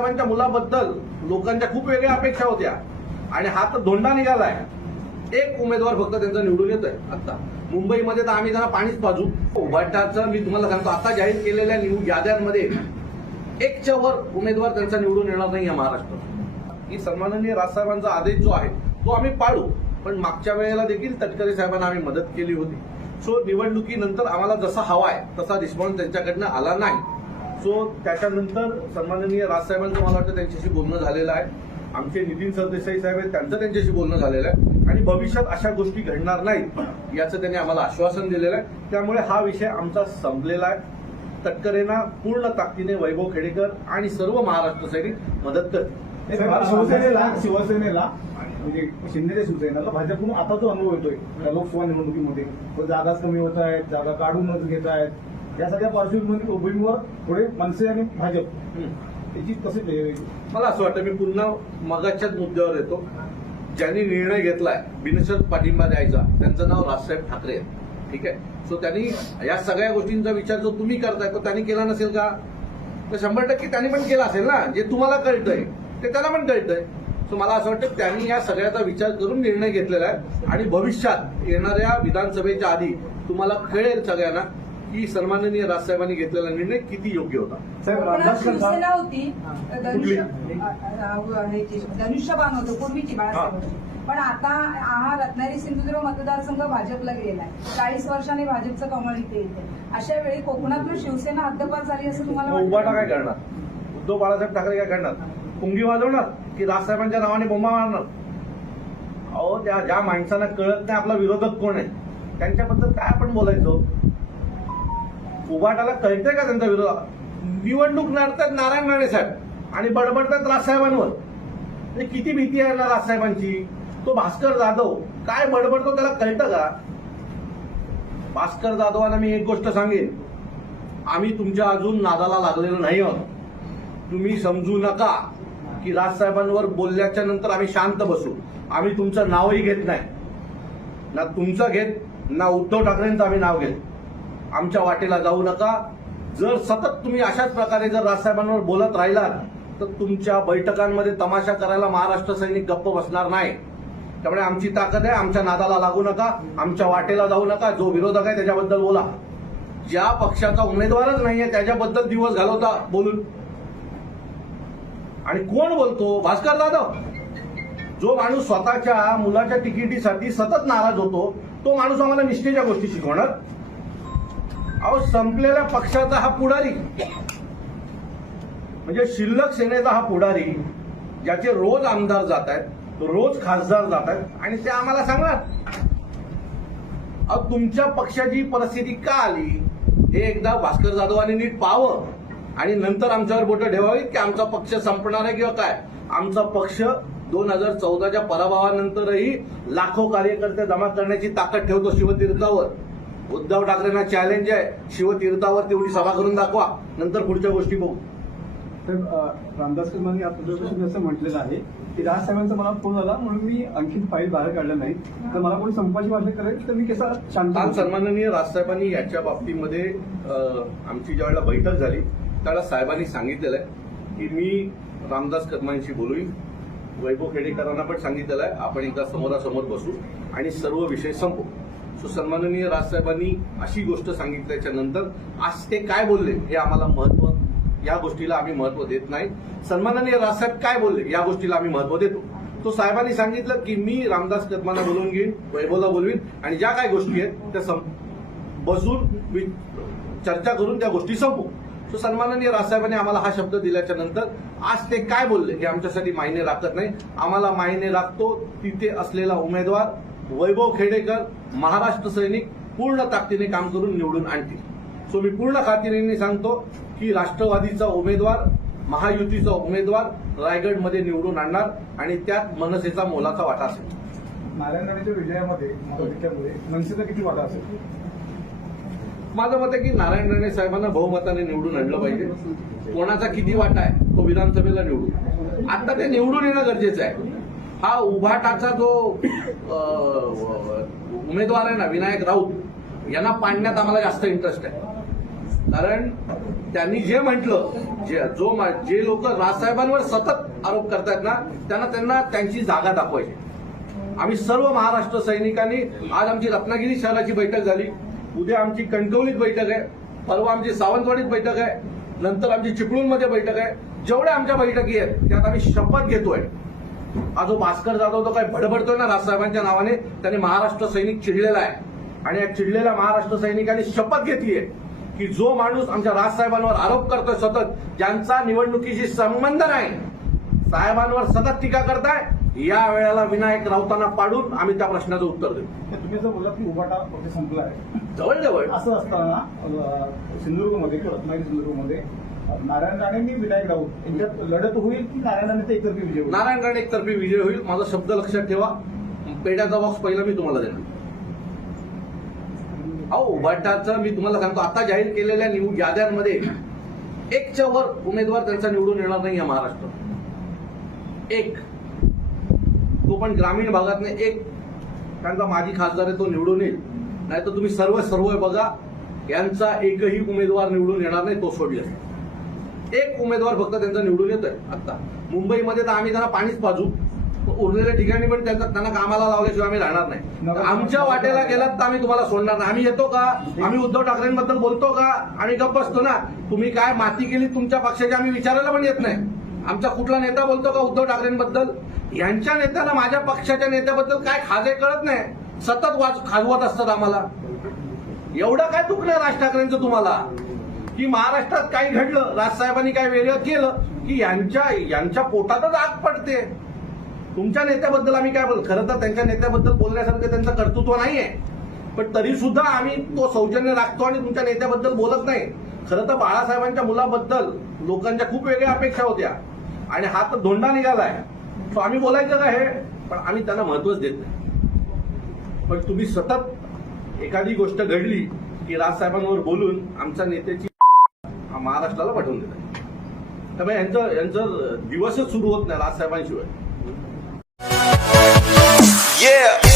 बाळासाहेबांच्या मुलाबद्दल लोकांच्या खूप वेगळ्या अपेक्षा होत्या आणि हा तर धोंडा निघालाय एक उमेदवार फक्त त्यांचा निवडून येत आहे आता मुंबईमध्ये तर आम्ही त्यांना पाणीच पाजू उभाटाचं मी तुम्हाला सांगतो आता जाहीर केलेल्या याद्यांमध्ये एकच्या वर उमेदवार त्यांचा निवडून येणार नाही या महाराष्ट्रात ही सन्माननीय राजसाहेबांचा आदेश जो आहे तो आम्ही पाळू पण मागच्या वेळेला देखील तटकरे साहेबांना आम्ही मदत केली होती सो निवडणुकीनंतर आम्हाला जसा हवाय तसा रिस्पॉन्स त्यांच्याकडनं आला नाही सो त्याच्यानंतर सन्माननीय राजसाहेबांचं मला वाटतं त्यांच्याशी बोलणं झालेलं आहे आमचे नितीन सरदेसाई साहेब आहेत त्यांचं त्यांच्याशी बोलणं झालेलं आहे आणि भविष्यात अशा गोष्टी घडणार नाहीत याचं त्यांनी आम्हाला आश्वासन दिलेलं आहे त्यामुळे हा विषय आमचा संपलेला आहे तटकरेना पूर्ण ताकदीने वैभव खेडेकर आणि सर्व महाराष्ट्र सैनिक मदत करतील शिवसेनेला शिवसेनेला म्हणजे शिंदेच्या शिवसेनेला भाजपकडून आता जो अनुभव येतोय लोकसभा निवडणुकीमध्ये जागाच कमी होत आहेत जागा काढूनच घेत आहेत या सगळ्या पार्श्वभूमीवर पुढे मनसे आणि भाजप त्याची कसे मला असं वाटतं मी पुन्हा मगाच्याच मुद्द्यावर येतो ज्यांनी निर्णय घेतलाय बिनशर्त पाठिंबा द्यायचा त्यांचं नाव राजसाहेब ठाकरे ठीक आहे सो त्यांनी या सगळ्या गोष्टींचा विचार जो तुम्ही करताय तो त्यांनी केला नसेल का तर शंभर टक्के त्यांनी पण केला असेल ना जे तुम्हाला कळतंय ते त्यांना पण कळतंय सो मला असं वाटतं त्यांनी या सगळ्याचा विचार करून निर्णय घेतलेला आहे आणि भविष्यात येणाऱ्या विधानसभेच्या आधी तुम्हाला कळेल सगळ्यांना की सन्माननीय राजसाहेबांनी घेतलेला निर्णय किती योग्य होता शिवसेना होती धनुष्यबाण होतो पूर्वीची बाळासाहेब पण आता हा रत्नागिरी सिंधुदुर्ग मतदारसंघ भाजपला गेलाय चाळीस वर्षांनी भाजपचं कमळ इथे अशा वेळी कोकणातून शिवसेना हद्दपार झाली असं तुम्हाला उभाटा काय करणार उद्धव बाळासाहेब ठाकरे काय करणार पुंगी वाजवणार की राजसाहेबांच्या नावाने बोंबा मारणार अहो त्या ज्या माणसांना कळत नाही आपला विरोधक कोण आहे त्यांच्याबद्दल काय आपण बोलायचो उभाटाला कळतंय का त्यांचा विरोध निवडणूक नाडतात नारायण राणे साहेब आणि बडबडतात राजसाहेबांवर म्हणजे किती भीती आहे ना राजसाहेबांची तो भास्कर जाधव काय बडबडतो त्याला कळतं का भास्कर जाधवांना मी एक गोष्ट सांगेन आम्ही तुमच्या अजून नादाला लागलेलो नाही आहोत तुम्ही समजू नका की राजसाहेबांवर बोलल्याच्या नंतर आम्ही शांत बसू आम्ही तुमचं नावही घेत नाही ना तुमचं घेत ना उद्धव ठाकरेंचं आम्ही नाव घेत आमच्या वाटेला जाऊ नका जर सतत तुम्ही अशाच प्रकारे जर राजसाहेबांवर बोलत राहिलात तर तुमच्या बैठकांमध्ये तमाशा करायला महाराष्ट्र सैनिक गप्प बसणार नाही त्यामुळे आमची ताकद आहे आमच्या नादाला लागू नका आमच्या वाटेला जाऊ नका जो विरोधक आहे त्याच्याबद्दल बोला ज्या पक्षाचा उमेदवारच नाहीये त्याच्याबद्दल दिवस घालवता बोलून आणि कोण बोलतो भास्कर जाधव जो माणूस स्वतःच्या मुलाच्या तिकिटीसाठी सतत नाराज होतो तो माणूस आम्हाला निष्ठेच्या गोष्टी शिकवणार अहो संपलेल्या पक्षाचा हा पुढारी म्हणजे शिल्लक सेनेचा हा पुढारी ज्याचे रोज आमदार जात आहेत रोज खासदार जात आहेत आणि ते आम्हाला सांगणार अहो तुमच्या पक्षाची परिस्थिती का आली हे एकदा भास्कर जाधवांनी नीट पाहावं आणि नंतर आमच्यावर बोटं ठेवावीत की आमचा पक्ष संपणार आहे किंवा काय आमचा पक्ष दोन हजार चौदाच्या पराभवानंतरही लाखो कार्यकर्ते जमा करण्याची ताकद ठेवतो शिवतीर्थावर उद्धव ठाकरेंना चॅलेंज आहे शिवतीर्थावर तेवढी सभा करून दाखवा नंतर पुढच्या गोष्टी बघू रामदास कदमांनी या जसं असं म्हटलेलं आहे की राज साहेबांचा मला फोन आला म्हणून मी आणखी फाईल बाहेर काढला नाही तर मला कोणी संपाची भाषा करेल तर मी कसा शांत सन्माननीय राजसाहेबांनी याच्या बाबतीमध्ये आमची ज्यावेळेला बैठक झाली त्यावेळेला साहेबांनी सांगितलेलं आहे की मी रामदास कदमांशी बोलूई वैभव खेडेकरांना पण सांगितलेलं आहे आपण एकदा समोरासमोर बसू आणि सर्व विषय संपू सो सन्माननीय राजसाहेबांनी अशी गोष्ट सांगितल्याच्या नंतर आज ते काय बोलले हे आम्हाला महत्व या गोष्टीला आम्ही महत्व देत नाही सन्माननीय राजसाहेब काय बोलले या गोष्टीला आम्ही महत्व देतो तो साहेबांनी सांगितलं की मी रामदास कदमांना बोलवून घेईन वैभवला बोलवीन आणि ज्या काय गोष्टी आहेत त्या बसून चर्चा करून त्या गोष्टी संपू सो सन्माननीय राजसाहेबांनी आम्हाला हा शब्द दिल्याच्या नंतर आज ते काय बोलले हे आमच्यासाठी मायने राखत नाही आम्हाला मायने राखतो तिथे असलेला उमेदवार वैभव खेडेकर महाराष्ट्र सैनिक पूर्ण ताकदीने काम करून निवडून आणतील सो मी पूर्ण खात्रीने सांगतो की राष्ट्रवादीचा उमेदवार महायुतीचा उमेदवार रायगडमध्ये निवडून आणणार आणि त्यात मनसेचा मोलाचा वाटा असेल नारायण राणेच्या विजयामध्ये मनसेचा किती वाटा असेल माझं मत आहे की नारायण राणे साहेबांना बहुमताने निवडून आणलं पाहिजे कोणाचा किती वाटा आहे तो विधानसभेला निवडून आता ते निवडून येणं गरजेचं आहे हा उभाटाचा जो उमेदवार आहे ना विनायक राऊत यांना पाडण्यात आम्हाला जास्त इंटरेस्ट आहे कारण त्यांनी जे म्हटलं जे जो जे लोक राजसाहेबांवर सतत आरोप करतायत ना त्यांना त्यांना त्यांची जागा दाखवायची आम्ही सर्व महाराष्ट्र सैनिकांनी आज आमची रत्नागिरी शहराची बैठक झाली उद्या आमची कणकवलीत बैठक आहे परवा आमची सावंतवाडीत बैठक आहे नंतर आमची चिपळूणमध्ये बैठक आहे जेवढ्या आमच्या बैठकी आहेत त्यात आम्ही शपथ घेतोय हा जो भास्कर जाधव तो काय भडभडतोय ना राजसाहेबांच्या नावाने त्याने महाराष्ट्र सैनिक चिडलेला आहे आणि या चिडलेल्या महाराष्ट्र सैनिकांनी शपथ घेतली की जो माणूस आमच्या राजसाहेबांवर आरोप करतोय सतत ज्यांचा निवडणुकीशी संबंध नाही साहेबांवर सतत टीका करताय या वेळेला विनायक राऊतांना पाडून आम्ही त्या प्रश्नाचं उत्तर देऊ तुम्ही जर बोला की उभाटा संपला आहे जवळ जवळ असं असताना सिंधुदुर्गमध्ये मध्ये रत्नागिरी सिंधुदुर्गमध्ये नारायण राणे मी विनायक राऊत यांच्यात लढत होईल की नारायण राणे एकतर्फी विजय होईल नारायण राणे एकतर्फी विजय होईल माझा शब्द लक्षात ठेवा पेड्याचा बॉक्स पहिला मी तुम्हाला देणार अहो बटाचं मी तुम्हाला सांगतो आता जाहीर केलेल्या निवड याद्यांमध्ये एकच्या वर उमेदवार त्यांचा निवडून येणार नाही या महाराष्ट्र एक तो पण ग्रामीण भागातने एक त्यांचा माजी खासदार आहे तो निवडून येईल नाहीतर तुम्ही सर्व सर्व बघा यांचा एकही उमेदवार निवडून येणार नाही तो सोडला एक उमेदवार फक्त त्यांचा निवडून येतोय आता मुंबईमध्ये तर आम्ही त्यांना पाणीच पाजू उरलेल्या ठिकाणी पण त्यांचा त्यांना कामाला लावल्याशिवाय आम्ही राहणार नाही आमच्या वाट्याला गेलात तर आम्ही तुम्हाला सोडणार नाही आम्ही येतो का आम्ही उद्धव ठाकरेंबद्दल बोलतो का आम्ही गप्प असतो ना तुम्ही काय माती केली तुमच्या पक्षाची आम्ही विचारायला पण येत नाही आमचा कुठला नेता बोलतो का उद्धव ठाकरेंबद्दल यांच्या नेत्याला माझ्या पक्षाच्या नेत्याबद्दल काय खाजे कळत नाही सतत वाज खाजवत असतात आम्हाला एवढं काय दुखणं राज ठाकरेंचं तुम्हाला की महाराष्ट्रात काय घडलं राजसाहेबांनी काय वेगळं केलं की यांच्या यांच्या पोटातच आग पडते तुमच्या नेत्याबद्दल आम्ही काय बोल खरं तर त्यांच्या नेत्याबद्दल बोलण्यासारखं त्यांचं कर्तृत्व नाहीये पण तरी सुद्धा आम्ही तो सौजन्य राखतो आणि तुमच्या नेत्याबद्दल बोलत नाही खरं तर बाळासाहेबांच्या मुलाबद्दल लोकांच्या खूप वेगळ्या अपेक्षा होत्या आणि हा तर धोंडा निघालाय तो आम्ही बोलायचं का हे पण आम्ही त्यांना महत्वच देत नाही पण तुम्ही सतत एखादी गोष्ट घडली की राजसाहेबांवर बोलून आमच्या नेत्याची महाराष्ट्राला पाठवून दिलं त्यामुळे यांचं यांचं दिवसच सुरू होत नाही राजसाहेबांशिवाय